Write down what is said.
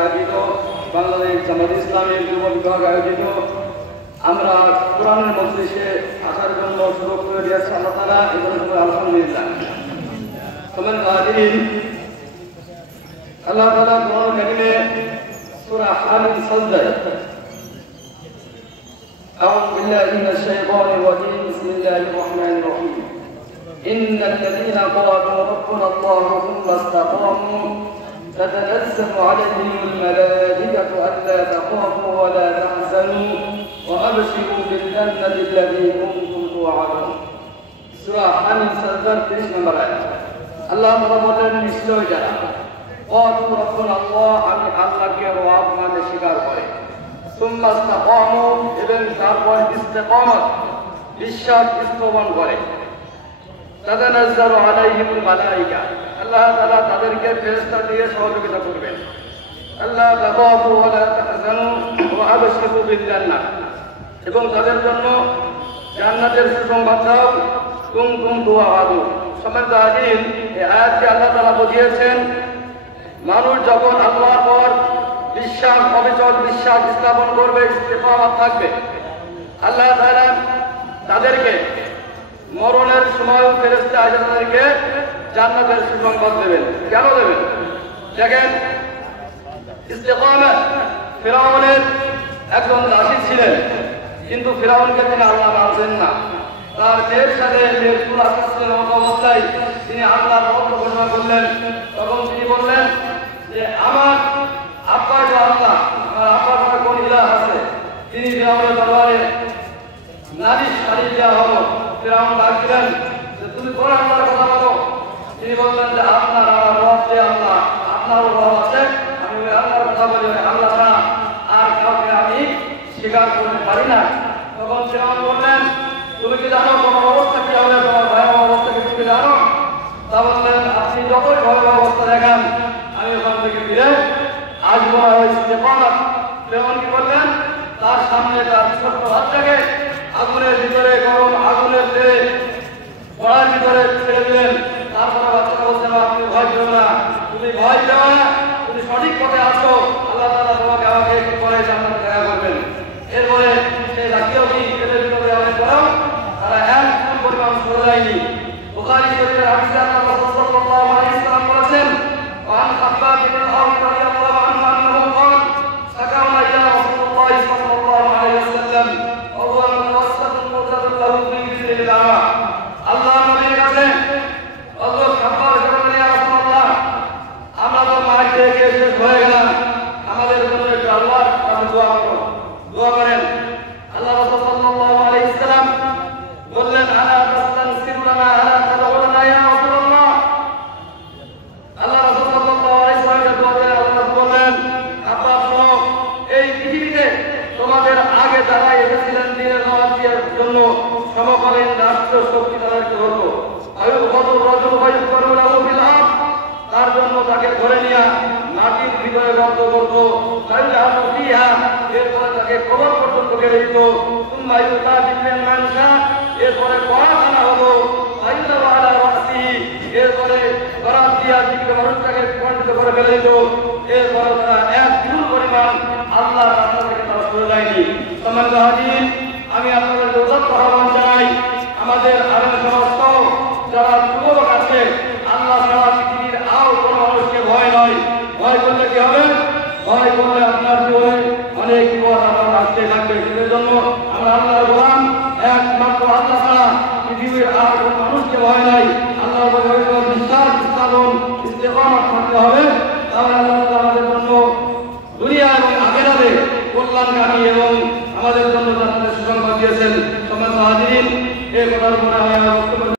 আয়োজিত বাংলাদেশ জামাত ইসলামের যুব বিভাগ আয়োজিত আমরা কোরআনের মজলিসে আসার জন্য সুযোগ করে দিয়েছে আল্লাহ তাআলা, এবং আলহামদুলিল্লাহ। সম্মানিত হাজিরিন, আল্লাহ তাআলা কোরআন কারীমে সূরা হামিদ সাজদায় أعوذ بالله من الشيطان الرجيم بسم الله الرحمن الرحيم إن الذين قالوا ربنا الله ثم استقاموا تتنزل عليهم الملائكة ألا تخافوا ولا تحزنوا وأبشروا بالجنة التي كنتم توعدون সূরা হামিদ সাজদার 30 নম্বর আয়াত। আল্লাহ তাআলা বলেন, নিশ্চয় যারা ক্বালু রাব্বুনা আল্লাহ, আমি আল্লাহকে রব মানে স্বীকার করে, সুম্মা ইসতাকামু, এবং তারপর ইস্তিকামত বিশ্বাস স্থাপন করে, তাতানাজ্জালু আলাইহিমুল মালায়েকা, আল্লাহ তাআলা তাদেরকে ফেরেশতা দিয়ে সহযোগিতা করবেন, আল্লাহ তাখাফু ওয়া লা তাহজানু ওয়া আবশিরু বিল জান্নাহ, এবং তাদের জন্য জান্নাতের সুসংবাদ দাও, কুনতুম তুআদুন। সম্মানিত হাজিরিন, এই আয়াতটি আল্লাহ তাআলা বুঝিয়েছেন মানুষ যখন আল্লাহর পর বিশ্বাস অবিচল বিশ্বাস স্থাপন করবে, ইস্তিকামত থাকবে, আল্লাহ তাআলা তাদেরকে মরণের সময় ফেরেশতা এসে তাদেরকে জান্নাতের সুসংবাদ দেবেন। কেন দেবেন? দেখেন, ইস্তিকামত ফিরআউনের একজন দাসী ছিলেন, কিন্তু ফিরআউনকে তিনি আল্লাহ মানতেন না। তার দেহের সাথে দেহগুলো আসছিল অবস্থায় তিনি আল্লাহর রব ঘোষণা করলেন। তখন তিনি বললেন যে আমার আব্বা যে আল্লাহ, আমার আব্বার পরে কোন ইলাহ আছে? তিনি ফিরআউনের দরবারে নালিশ দেওয়া হলো। ফিরআউন ডাক দিলেন যে তুমি কোন আল্লাহর কথা বলো? তিনি বললেন যে আপনার আমার রব যে আল্লাহ, আপনারও রব আছে, আমি ওই আল্লাহর কথা বলি, আল্লাহ ছাড়া আর কাউকে আমি স্বীকার করতে পারি না। তখন ফিরআউন বললেন, তুমি কি জানো তোমার অবস্থা কি হবে, তোমার ভয়াবহ অবস্থা কি তুমি জানো? তা বললেন, আপনি যতই ভয়াবহ অবস্থা দেখান আমি ওখান থেকে ফিরে আসবো না। ইস্তিকামত। ফিরআউন কি করলেন? তার সামনে তার ছোট্ট বাচ্চাকে আগুনের ভিতরে, গরম আগুনের তেলে কড়ার ভিতরে ছেড়ে দিলেন। তারপরে বাচ্চাকে বলছেন, আপনি ভয় পেও না, তুমি ভয় পেও না, তুমি সঠিক পথে আসো, আল্লাহ তাআলা তোমাকে আমাকে একটু পরে জান্নাতে দেখা করবেন। এরপরে সেই জাতীয় কি এদের ভিতরে অনেক করাও তারা এক পরিমাণ সরে যায়নি। বুখারী শরীফের হাদিসে আল্লাহ রাসূল সাল্লাল্লাহু আলাইহি ওয়াসাল্লাম বলেছেন, ওয়ান খাব্বাব বিন আউফ রাদিয়াল্লাহু আনহু আন্নাহু ক্বাল সাকাওনা ইলা রাসূলিল্লাহি সাল্লাল্লাহু আলাইহি ওয়াসাল্লাম ওয়া হুয়া মুতাওয়াসসিতুন মুতাদাল্লাহু ফি বিসমিল্লাহ। আল্লাহ নবীর কাছে হযরত খাব্বাব বললেন, ইয়া রাসূলুল্লাহ, আমরা তো মার খেয়ে শেষ হয়ে গেলাম, আমাদের জন্য একটু আল্লাহর কাছে দোয়া করো, দোয়া করেন। আল্লাহ রাসূল সাল্লাল্লাহু আলাইহি ওয়াসাল্লাম বললেন, আলা তাস্তানসিরু লানা আলা তাদউ লানা ইয়া রাসূলুল্লাহ। আল্লাহ রাসূল সাল্লাল্লাহু আলাইহি ওয়াসাল্লাম বললেন, আপনারা শোনো, এই পৃথিবীতে তোমাদের আগে যারা এসেছিলেন দ্বীনের দাওয়াত দেওয়ার জন্য, সমকালীন রাষ্ট্র শক্তি তাদেরকে ধরতো, আয়ুবদুর রাজুল ফায়ুকরু লাহু ফিল আরদ, তার জন্য তাকে ধরে নিয়ে মাটির ভিতরে গর্ত করতো, ফাইলহামু ফিহা, এরপরে তাকে কবর পর্যন্ত গেড়ে দিত, সুম্মা ইউতা বিল মানশা, এরপরে কড়াখানা হলো, ফাইলহামু আলা রাসিহি, এরপরে করাত দিয়া দিকে মানুষটাকে পণ্ডিত করে ফেলে দিত। এরপরে তারা এক চুল পরিমাণ আল্লাহর রাস্তা থেকে তারা সরে যায়নি। সম্মানিত হাজির, আমি আপনাদের উদাত্ত আহ্বান জানাই, আমাদের আলেম সমস্ত যারা যুবক আছে, আল্লাহ ছাড়া পৃথিবীর আর কোনো মানুষকে ভয় নয়। ভয় করলে কি হবে? ভয় করলে আপনার জীবনে অনেক বিপদ আপনার আসতে থাকবে। সেই জন্য আমরা আল্লাহর গোলাম, একমাত্র আল্লাহ ছাড়া পৃথিবীর আর কোনো মানুষকে ভয় নাই। আল্লাহর উপর বিশ্বাস স্থাপন ইস্তেকামত করতে হবে, তাহলে আল্লাহ আমাদের জন্য দুনিয়া এবং আখিরাতে কল্যাণকামী এবং